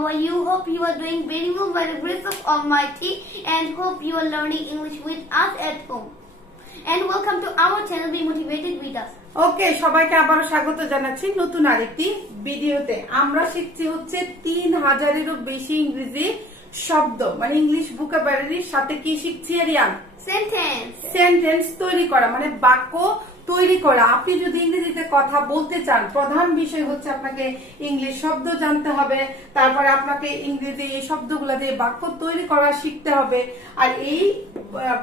how are you? Hope you are doing very well by the grace of Almighty, and hope you are learning English with us at home. And welcome to our channel, Be Motivated with us. ওকে, সবাইকে আবারো স্বাগত জানাচ্ছি নতুন আরেকটি ভিডিওতে। আমরা শিখছি হচ্ছে 3000-এরও বেশি ইংরেজি শব্দ, মানে ইংলিশ ভোকাবুলারির সাথে কি শিখছি আরিয়ান? সেন্টেন্স তৈরি করা, মানে বাক্য তৈরি করা। আপনি যদি ইংরেজিতে কথা বলতে চান, প্রধান বিষয় হচ্ছে আপনাকে ইংলিশ শব্দ জানতে হবে, তারপরে আপনাকে ইংরেজি এই শব্দগুলো দিয়ে বাক্য তৈরি করা শিখতে হবে। আর এই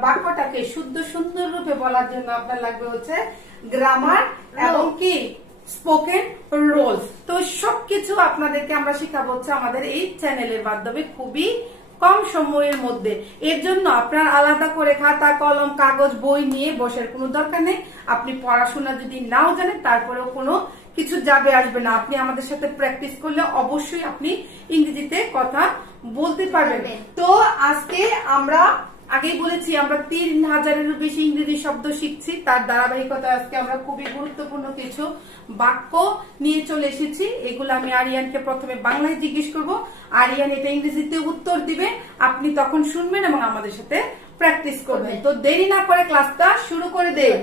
বাক্যটাকে শুদ্ধ সুন্দর রূপে বলার জন্য আপনার লাগবে হচ্ছে গ্রামার এবং কি স্পোকেন রোলস। তো সবকিছু আপনাদেরকে আমরা শিখাবো হচ্ছে আমাদের এই চ্যানেলের মাধ্যমে খুবই কম সময়ের মধ্যে। এর জন্য আপনার আলাদা করে খাতা কলম কাগজ বই নিয়ে বসার কোনো দরকার নেই। আপনি পড়াশোনা যদি নাও জানেন তারপরেও কোনো কিছু যাবে আসবে না। আপনি আমাদের সাথে প্র্যাকটিস করলে অবশ্যই আপনি ইংরেজিতে কথা বলতে পারবেন। তো আজকে আমরা আগেই বলেছি আমরা 3000-এরও বেশি ইংরেজি শব্দ শিখছি। তার ধারাবাহিকতা আজকে আমরা খুবই গুরুত্বপূর্ণ কিছু বাক্য নিয়ে চলে এসেছি। এগুলো আমি আরিয়ানকে প্রথমে বাংলায় জিজ্ঞেস করব, আরিয়ান এটা ইংরেজিতে উত্তর দিবে, আপনি তখন শুনবেন এবং আমাদের সাথে প্র্যাকটিস করবেন। তো দেরি না করে ক্লাসটা শুরু করে দেন।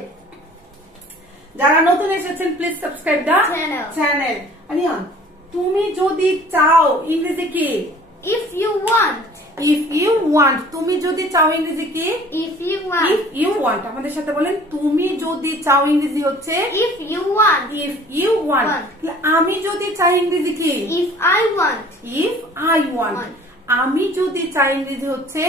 যারা নতুন এসেছেন please subscribe the channel. Aryan, তুমি যদি চাও ইংরেজি কি? If you want. If you want, তুমি যদি চাও ইংরেজি কি? If you want. If you want, আমাদের সাথে বলেন তুমি যদি চাও ইংরেজি হচ্ছে If you want. If you want, আমি যদি চাই ইংরেজি কি? If I want. If I want, আমি যদি চাই ইংরেজি হচ্ছে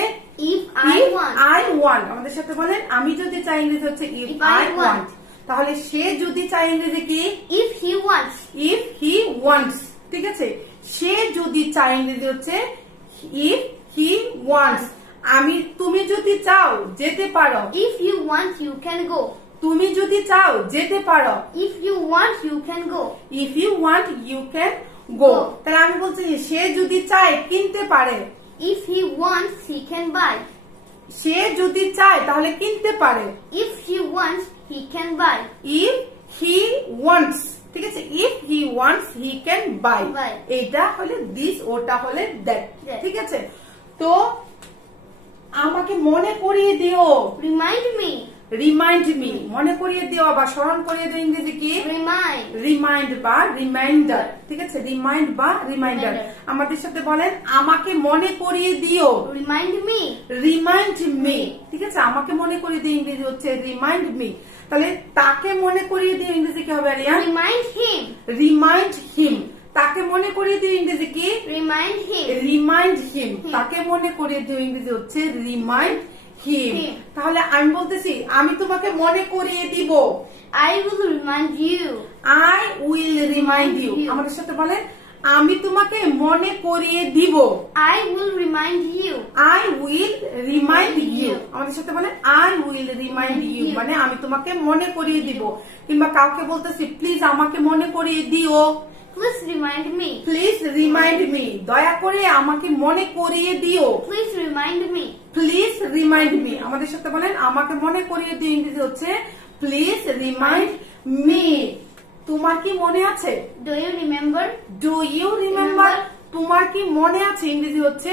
If I want. I want, আমাদের সাথে বলেন আমি যদি চাই ইংরেজি হচ্ছে If I want। তাহলে সে যদি চাই ইংরেজি কি? If he wants. If he wants, ঠিক আছে। সে যদি চাই ইংরেজি হচ্ছে If he wants। তুমি যদি চাও যেতে পারো। If you want you can go. তুমি যদি চাও যেতে পারো। If you want you can go. If you want you can go। তাহলে আমি বলছি সে যদি চায় কিনতে পারে। If he wants he can buy. সে যদি চায় তাহলে কিনতে পারে। If he wants he can buy. If he wants, ঠিক আছে। If he wants he can buy। এইটা হলে this, ওটা হলে that, ঠিক আছে। তো আমাকে মনে করিয়ে দিও। Remind me. রিমাইন্ড মি, মনে করিয়ে দিও বা স্মরণ করিয়ে দিও ইংরেজি কি? Remind. রিমাইন্ড বা রিমাইন্ডার, ঠিক আছে। রিমাইন্ড বা রিমাইন্ডার। আমাদের সাথে বলেন আমাকে মনে করিয়ে দিও। Remind me. রিমাইন্ড মি, ঠিক আছে। আমাকে মনে করিয়ে দিও ইংরেজি হচ্ছে রিমাইন্ড মি। তাহলে তাকে মনে করিয়ে দিও ইংরেজি কি হবে আরিয়ান? Remind him. রিমাইন্ড হিম। তাকে মনে করিয়ে দিও ইংরেজি কি? Remind him. রিমাইন্ড হিম। তাকে মনে করিয়ে দিও ইংরেজি হচ্ছে রিমাইন্ড হিম। তাহলে আমি বলতেছি আমি তোমাকে মনে করিয়ে দিব। I will remind you. I will remind you। আমাদের সাথে বলেন আমি তোমাকে মনে করিয়ে দিব। I will remind you. I will remind you। আমাদের সাথে বলেন I will remind you, মানে আমি তোমাকে মনে করিয়ে দিব। কিংবা কাউকে বলতেছি প্লিজ আমাকে মনে করিয়ে দিও। Please remind me. Please remind me, দয়া করে আমাকে মনে করিয়ে দিও। Please remind me. Please remind me. আমাদের সাথে বলেন আমাকে মনে করিয়ে দিও ইংরেজি হচ্ছে প্লিজ রিমাইন্ড মি। তোমার কি মনে আছে? Do you remember? Do you remember? তোমার কি মনে আছে ইংরেজি হচ্ছে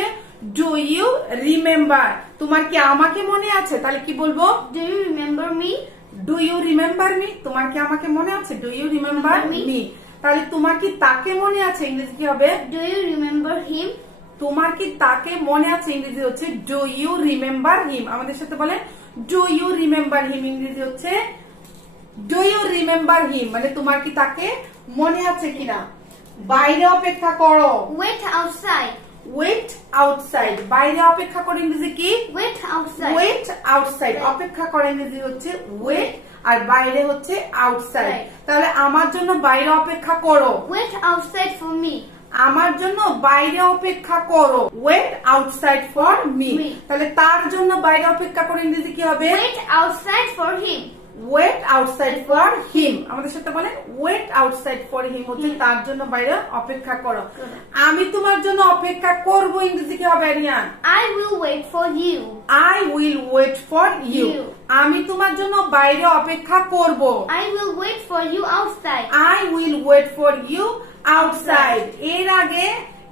Do you remember? তোমার কি আমাকে মনে আছে? তাহলে কি বলবো? Do you remember me? Do you remember me? তোমার কি আমাকে মনে আছে? Do you remember me? তাহলে তোমার কি তাকে মনে আছে ইংরেজি কি হবে? Do you remember him? তোমার কি তাকে মনে আছে ইংরেজি হচ্ছে Do you remember him? আমাদের সাথে বলেন Do you remember him ইংরেজি হচ্ছে Do you remember him, মানে তোমার কি তাকে মনে আছে কিনা। বাইরে অপেক্ষা করো। Wait outside. Wait outside, বাইরে অপেক্ষা করো ইংরেজি কি? Wait outside. Wait outside, অপেক্ষা করো ইংরেজি হচ্ছে wait, আর বাইরে হচ্ছে outside। তাহলে আমার জন্য বাইরে অপেক্ষা করো। Wait outside for me. আমার জন্য বাইরে অপেক্ষা করো। Wait outside for me। তাহলে তার জন্য বাইরে অপেক্ষা করো ইংরেজি কি হবে? Wait outside for him. Wait outside for him। আমাদের সাথে বলেন wait outside for him হচ্ছে তার জন্য বাইরে অপেক্ষা করো। আমি তোমার জন্য অপেক্ষা করব ইংরেজি কি হবে Aryan? I will wait for you. I will wait for you। আমি তোমার জন্য বাইরে অপেক্ষা করব। I will wait for you outside. I will wait for you outside। এর আগে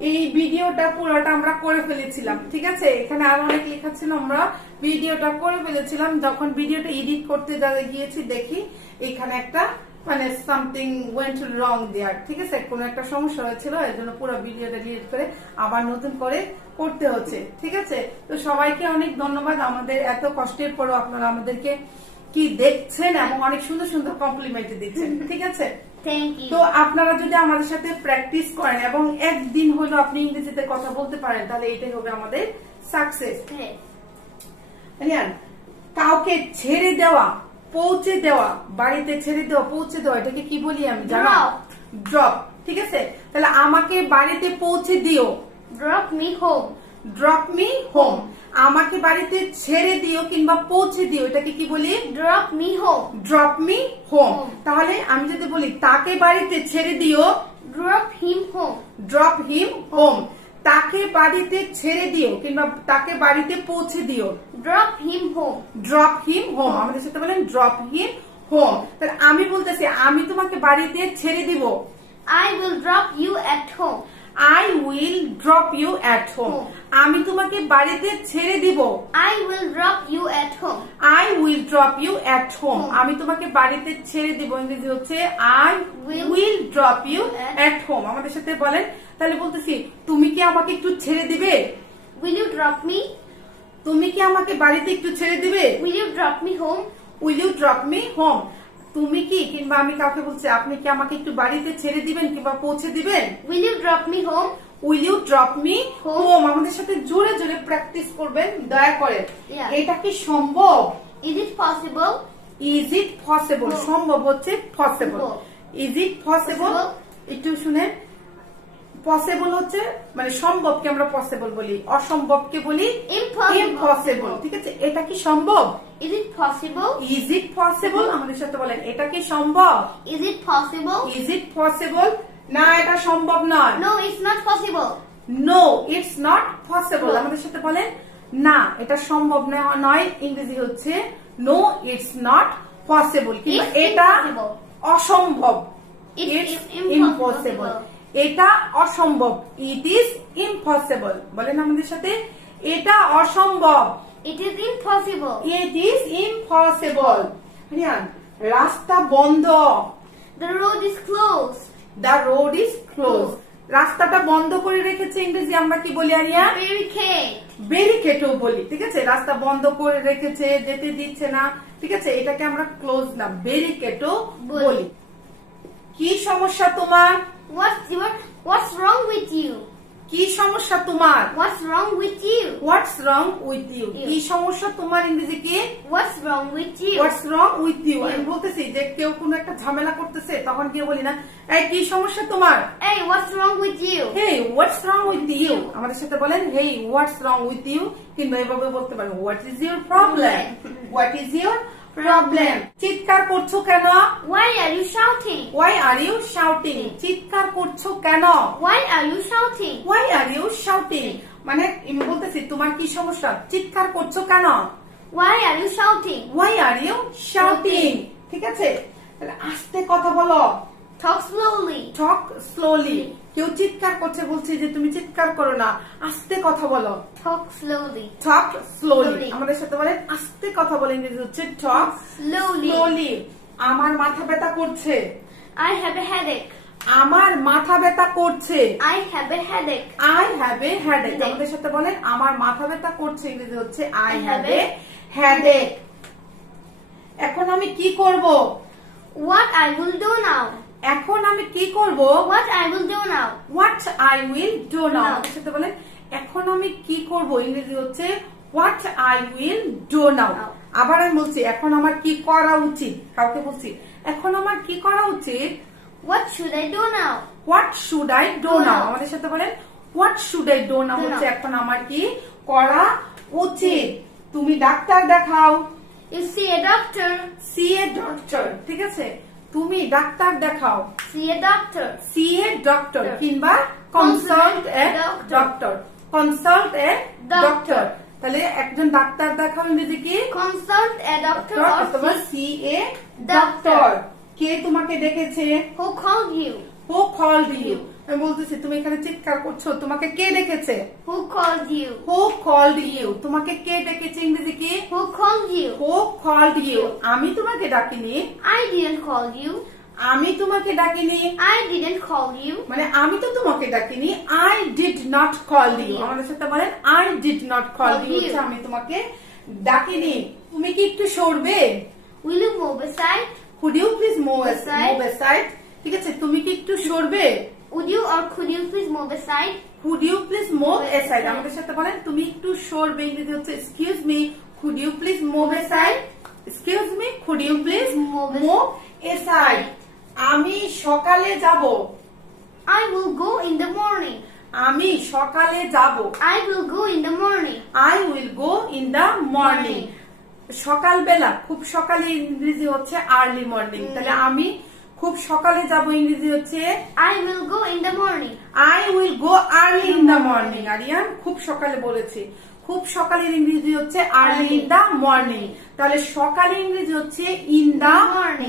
এই ভিডিওটা পুরোটা আমরা করে ফেলেছিলাম, ঠিক আছে। এখানে আরো অনেক লেখা ছিল, আমরা ভিডিওটা করে ফেলেছিলাম। যখন ভিডিওটা এডিট করতে গিয়েছি দেখি এখানে একটা মানে সামথিং ওয়েন্ট রং দেয়ার, ঠিক আছে, কোনো একটা সমস্যা হয়েছিল, এর জন্য পুরো ভিডিওটা ডিলিট করে আবার নতুন করে করতে হচ্ছে, ঠিক আছে। তো সবাইকে অনেক ধন্যবাদ, আমাদের এত কষ্টের পরও আপনারা আমাদেরকে কি দেখছেন এবং অনেক সুন্দর সুন্দর কমপ্লিমেন্ট দিচ্ছেন, ঠিক আছে। তো আপনারা যদি আমাদের সাথে প্র্যাকটিস করেন এবং একদিন হলো আপনি ইংরেজিতে কথা বলতে পারেন, তাহলে এটাই হবে আমাদের সাকসেস। কাউকে ছেড়ে দেওয়া, পৌঁছে দেওয়া, বাড়িতে ছেড়ে দেওয়া, পৌঁছে দেওয়া, এটাকে কি বলি আমি জানো? ড্রপ, ঠিক আছে। তাহলে আমাকে বাড়িতে পৌঁছে দিও, drop me home. Drop me home. আমাকে বাড়িতে ছেড়ে দিও কিংবা পৌঁছে দিও, এটাকে কি বলি? Drop me home. Drop me home. তাহলে আমি যদি বলি তাকে বাড়িতে ছেড়ে দিও, ড্রপ হিম হোম। ড্রপ হিম হোম। তাকে বাড়িতে ছেড়ে দিও কিংবা তাকে বাড়িতে পৌঁছে দিও, ড্রপ হিম হোম। ড্রপ হিম হোম। আমাদের সাথে বলেন ড্রপ হিম হোম। তাহলে আমি বলতেছি আমি তোমাকে বাড়িতে ছেড়ে দিব, I will drop you at home. I will drop you at home. আমি তোমাকে বাড়িতে ছেড়ে দিব, I will drop you at home. I will drop you at home. আমি তোমাকে বাড়িতে ছেড়ে দিব, ইংরেজি হচ্ছে I will drop you at home. আমাদের সাথে বলেন, তাহলে বলতেছি তুমি কি আমাকে একটু ছেড়ে দিবে? Will you drop me? তুমি কি আমাকে বাড়িতে একটু ছেড়ে দিবে? Will you drop me home? Will you drop me home? তুমি কি কিংবা আমি কাউকে বলছি আপনি কি আমাকে একটু বাড়িতে ছেড়ে দিবেন কিংবা পৌঁছে দিবেন? Will you drop me home? Will you drop me home? আমাদের সাথে জোরে জোরে প্র্যাকটিস করবেন দয়া করে। এটা কি সম্ভব? Is it possible? Is it possible? সম্ভব হচ্ছে possible. Is it possible? একটু শুনেন, পসিবল হচ্ছে মানে সম্ভবকে আমরা পসিবল বলি, অসম্ভবকে বলি ইম্পসিবল, ঠিক আছে। এটা কি সম্ভব? Is it possible? Is it possible? আমাদের সাথে বলেন এটা কি সম্ভব? Is it possible? Is it possible? না, এটা সম্ভব নয়। No, it's not possible. No, it's not possible. আমাদের সাথে বলেন না, এটা সম্ভব নয়, ইংরেজি হচ্ছে no, it's not possible. কিংবা এটা অসম্ভব, it's impossible. এটা অসম্ভব, it is impossible. বলেন আমাদের সাথে, এটা অসম্ভব, it is impossible. It is impossible. রাস্তা বন্ধ, the road is closed. The road is closed. রাস্তাটা বন্ধ করে রেখেছে, ইংরেজি আমরা কি বলি আরিয়া? Barricade. ব্যারিকেডও বলি, ঠিক আছে। রাস্তা বন্ধ করে রেখেছে, যেতে দিচ্ছে না, ঠিক আছে, এটাকে আমরা ক্লোজ না ব্যারিকেডও বলি। কি সমস্যা তোমার? What's wrong with you? কি সমস্যা তোমার? What's wrong with you? What's wrong with you? কি সমস্যা তোমার ইংরেজি কি? What's wrong with you? What's wrong with you? আমি বলতেছি যে কেউ কোনো একটা ঝামেলা করতেছে, তখন কি বলি না, এই কি সমস্যা তোমার? Hey, what's wrong with you? Hey, what's wrong with you? আমাদের সাথে বলেন hey, what's wrong with you? কিংবা এভাবে বলতে পারেন what is your problem? What is your problem? চিৎকার করছো কেন? Why are you shouting? Why are you shouting? চিৎকার করছো কেন? Why are you shouting? Why are you shouting? মানে আমি বলতেছি তোমার কি সমস্যা, চিৎকার করছো কেন? Why are you shouting? Why are you shouting? ঠিক আছে, তাহলে আস্তে কথা বলো। Talk slowly. Talk slowly. কেউ চিৎকার করছে, বলছে যে তুমি চিৎকার করো না, আস্তে কথা বলো। Talk slowly. Talk slowly. আমাদের সাথে বলেন আস্তে কথা বলেন, ইংরেজি হচ্ছে talk slowly. আমার মাথা ব্যথা করছে, I have a headache. আমার মাথা ব্যথা করছে, I have a headache. I have a headache. আমাদের সাথে বলেন আমার মাথা ব্যথা করছে, ইংরেজি হচ্ছে I have a headache. এখন আমি কি করব? What I will do now. এখন আমি কি করব? What I will do now. What I will do now. আমাদের সাথে বলেন এখন আমি কি করব, ইংরেজি হচ্ছে What I will do now. আবার আমি বলছি এখন আমার কি করা উচিত, কাউকে বলছি এখন আমার কি করা উচিত। What should I do now? What should I do now? আমাদের সাথে বলেন What should I do now হচ্ছে এখন আমার কি করা উচিত। তুমি ডাক্তার দেখাও, You see a doctor. See a doctor. ঠিক আছে, তুমি ডাক্তার দেখাও, See a doctor. See a doctor কিংবা consult a doctor. Consult a doctor. তাহলে একজন ডাক্তার দেখাও, ইংরেজি কি? Consult a doctor অথবা or see a doctor. কে তোমাকে ডেকেছে? Who called you? Who called you? আমি বলতেছি তুমি এখানে চিৎকার করছো, তোমাকে কে ডেকেছে? Who called you? Who called you? তোমাকে কে ডেকেছে ইংরেজি কি? Who called you? Who called you? আমি তোমাকে ডাকিনি। I didn't call you. আমি তোমাকে ডাকিনি। I didn't call you. মানে আমি তো তোমাকে ডাকিনি। I did not call you. আমাদের সাথে বলেন I did not call you হচ্ছে আমি তোমাকে ডাকিনি। তুমি কি একটু সরবে? Will you move aside? Could you please move aside? ঠিক আছে, তুমি কি একটু সরবে? Would you or could you please move aside? Could you please move aside? আমাদের সাথে বলেন তুমি একটু সরবে ইংরেজি হচ্ছে excuse me, could you please move aside? Excuse me, could you please move aside? আমি সকালে যাব। I will go in the morning. আমি সকালে যাব। I will go in the morning. I will go in the morning. সকালবেলা, খুব সকালে ইংরেজি হচ্ছে early morning। তাহলে আমি খুব সকালে যাব ইংরেজি হচ্ছে I will go in the morning. I will go early in the morning। Aryan খুব সকালে বলেছে। খুব সকালের ইংরেজি হচ্ছে early in the morning। তাহলে সকালে ইংরেজি হচ্ছে in the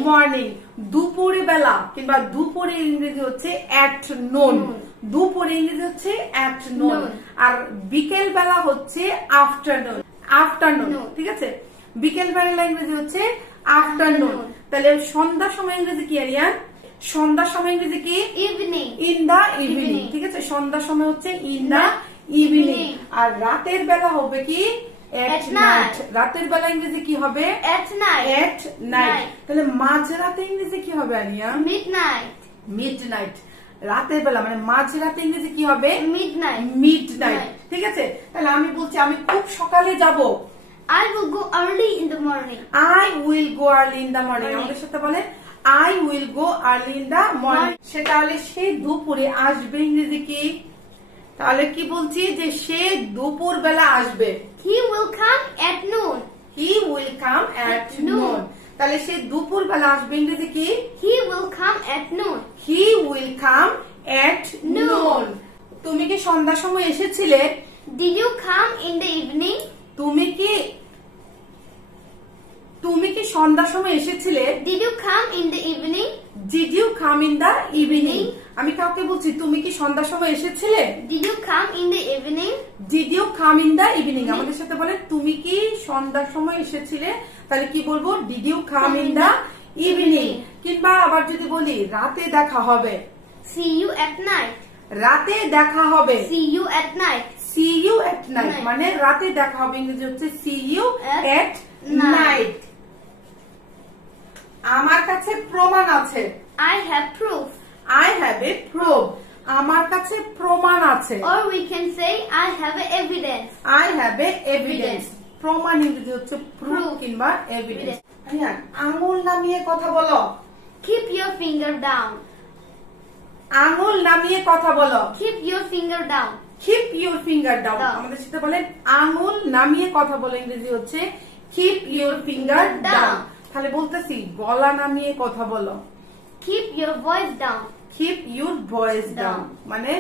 morning। দুপুরে বেলা কিংবা দুপুরে ইংরেজি হচ্ছে at noon। দুপুরে ইংরেজি হচ্ছে at noon। আর বিকেল বেলা হচ্ছে afternoon। ঠিক আছে, বিকেল বেলা ইংরেজি হচ্ছে afternoon। তাহলে সন্ধ্যার সময় ইংরেজি কি আরিয়ান? সন্ধ্যার সময় ইংরেজি কি? Evening. In the evening। ঠিক আছে, সন্ধ্যার সময় হচ্ছে in the evening। আর রাতের বেলা হবে কি? At night। রাতের বেলা ইংরেজি কি হবে? At night. তাহলে মাঝরাতে ইংরেজি কি হবে আরিয়ান? Midnight। রাতের বেলা মানে মাঝরাতে ইংরেজি কি হবে? Midnight। ঠিক আছে, তাহলে আমি বলছি আমি খুব সকালে যাব। I will go early in the morning. I will go early in the morning। আমাদের সাথে বলেন I will go early in the morning। সে তাহলে সে দুপুরে আসবে ইংরেজি কি? তাহলে কি বলছি যে সে দুপুর বেলা আসবে। He will come at noon. He will come at noon। তাহলে সে দুপুর বেলা আসবে ইংরেজি কি? He will come at noon. He will come at noon। তুমি কি সন্ধ্যার সময় এসেছিলে? Did you come in the evening? তুমি কি সন্ধ্যার সময় এসেছিলে? Did you come in the evening? Did you come in the evening? আমি কাউকে বলছি তুমি কি সন্ধ্যার সময় এসেছিলে? Did you come in the evening? Did you come in the evening? আমাদের সাথে বলেন তুমি কি সন্ধ্যার সময় এসেছিলে? তাহলে কি বলবো? Did you come in the evening? কিংবা আবার যদি বলি রাতে দেখা হবে। See you at night. রাতে দেখা হবে। See you at night. See you at night মানে রাতে দেখা হবে ইংরেজি হচ্ছে see you at night। আমার কাছে প্রমাণ আছে। I have proof. I have a proof। আমার কাছে প্রমাণ আছে। Or we can say I have a evidence. I have a evidence। প্রমাণ ইংরেজি হচ্ছে proof কিংবা evidence। আঙুল নামিয়ে কথা বলো। Keep your finger down. আঙুল নামিয়ে কথা বলো। Keep your finger down. Keep your finger down। আমাদের সাথে বলেন আঙুল নামিয়ে কথা বলো ইংরেজি হচ্ছে keep your finger down। তাহলে বলতেছি গলা নামিয়ে কথা বলো। Keep your voice down. Keep your voice down মানে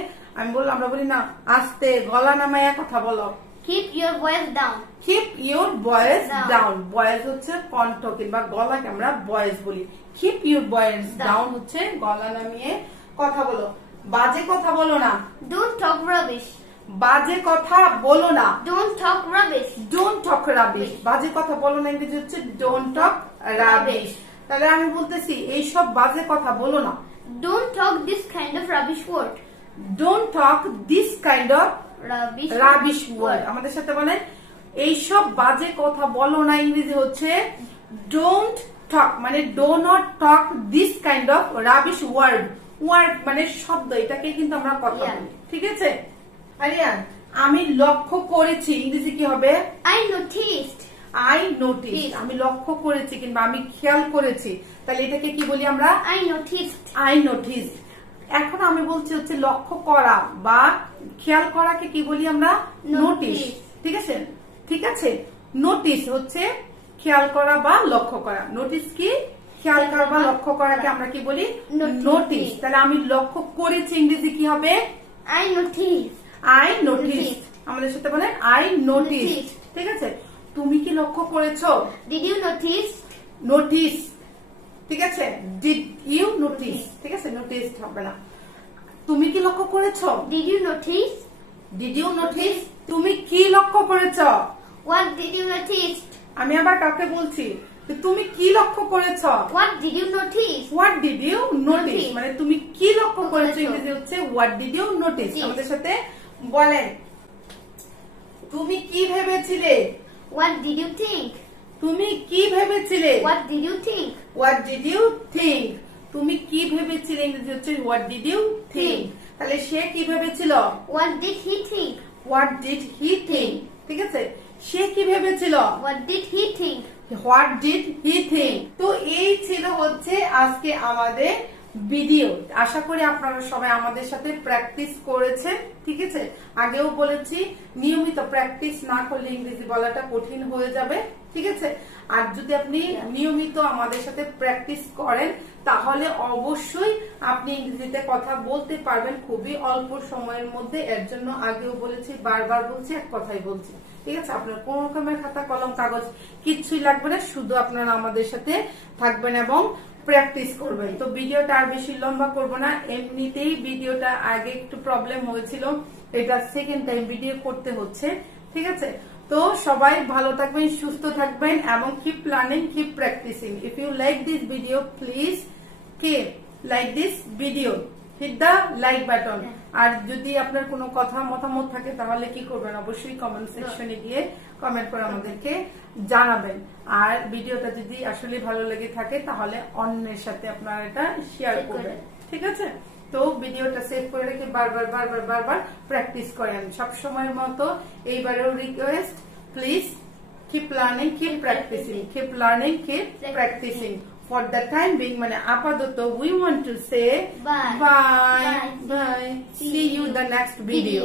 আমরা বলি না আস্তে গলা নামায়া কথা বলো। Keep your voice down. Keep your voice down। voice হচ্ছে কণ্ঠ কিংবা গলাকে আমরা voice বলি। Keep your voice down হচ্ছে গলা নামিয়ে কথা বলো। বাজে কথা বলো না। Don't talk rubbish. বাজে কথা বলো না। Don't talk rubbish. Don't talk rubbish। বাজে কথা বলো না ইংরেজি হচ্ছে don't talk rubbish। তাহলে আমি বলতেছি এই সব বাজে কথা বলো না। Don't talk this kind of rubbish word. Don't talk this kind of rubbish word। আমাদের সাথে বলেন এই সব বাজে কথা বলো না ইংরেজি হচ্ছে don't talk মানে do not talk this kind of rubbish word। Word মানে শব্দ, এটাকে কিন্তু আমরা কথা বলি। ঠিক আছে আরিয়ান, আমি লক্ষ্য করেছি ইংরেজি কি হবে? I noticed. I noticed আমি লক্ষ্য করেছি কিংবা আমি খেয়াল করেছি। তাহলে এটাকে কি বলি আমরা? I noticed. I noticed। এখন আমি বলছি হচ্ছে লক্ষ্য করা বা খেয়াল করাকে কি বলি আমরা? নোটিস। ঠিক আছে নোটিস হচ্ছে খেয়াল করা বা লক্ষ্য করা। নোটিস কি? খেয়াল করা বা লক্ষ্য করাকে আমরা কি বলি? নোটিস। তাহলে আমি লক্ষ্য করেছি ইংরেজি কি হবে? I noticed. I noticed। আমাদের সাথে বলেন I noticed। ঠিক আছে, তুমি কি লক্ষ্য করেছো? Did you notice? নোটিস। ঠিক আছে, did you notice? ঠিক আছে, নোটিস হবে না। তুমি কি লক্ষ্য করেছো? Did you notice? Did you notice? তুমি কি লক্ষ্য করেছো? What did you notice? আমি আবার কাকে বলছি? তুমি কি লক্ষ্য করেছো? What did you notice? What did you notice? মানে তুমি কি লক্ষ্য করেছো করেছো। ইংরেজি হচ্ছে what did you notice? জি। আমাদের সাথে বলেন, তুমি কি ভেবেছিলে? What did you think? তুমি কি ভেবেছিলে? What did you think? What did you think? তুমি কি ভেবেছিলে ইংরেজি হচ্ছে what did you think? তাহলে সে কি ভেবেছিল? What did he think? What did he think? ঠিক আছে, সে কি ভেবেছিল? What did he think? What did he think? তো এই ছিল হচ্ছে আজকে আমাদের ভিডিও। আশা করি আপনারা সবাই আমাদের সাথে প্র্যাকটিস করেছেন। ঠিক আছে, আগেও বলেছি নিয়মিত প্র্যাকটিস না করলে ইংরেজি বলাটা কঠিন হয়ে যাবে। ঠিক আছে, আর যদি আপনি নিয়মিত আমাদের সাথে প্র্যাকটিস করেন তাহলে অবশ্যই আপনি ইংরেজিতে কথা বলতে পারবেন খুবই অল্প সময়ের মধ্যে। এর জন্য আগেও বলেছি, বারবার বলছি, এক কথাই বলছি। ঠিক আছে, আপনার কোন রকমের খাতা কলম কাগজ কিচ্ছুই লাগবে না, শুধু আপনারা আমাদের সাথে থাকবেন এবং প্র্যাকটিস করবেন। তো ভিডিওটা আর বেশি লম্বা করব না, এমনিতেই ভিডিওটা আগে একটু প্রবলেম হয়েছিল, এটা সেকেন্ড টাইম ভিডিও করতে হচ্ছে। ঠিক আছে, তো সবাই ভালো থাকবেন, সুস্থ থাকবেন এবং keep learning, keep practising. If you like this video, please keep like this video, hit the like button. আর যদি আপনার কোনো কথা মতামত থাকে তাহলে কি করবেন, অবশ্যই কমেন্ট সেকশনে গিয়ে কমেন্ট করে আমাদেরকে জানাবেন। আর ভিডিওটা যদি আসলে ভালো লেগে থাকে তাহলে অন্যের সাথে আপনারা এটা শেয়ার করবেন। ঠিক আছে, তো ভিডিওটা সেভ করে রেখে বারবার বারবার বারবার প্র্যাকটিস করেন। সব সময়ের মতো এইবারেও request, please keep learning, keep practising, keep learning, keep practising. For the time being, মানে আপাতত we want to say Bye. bye. See you the next video.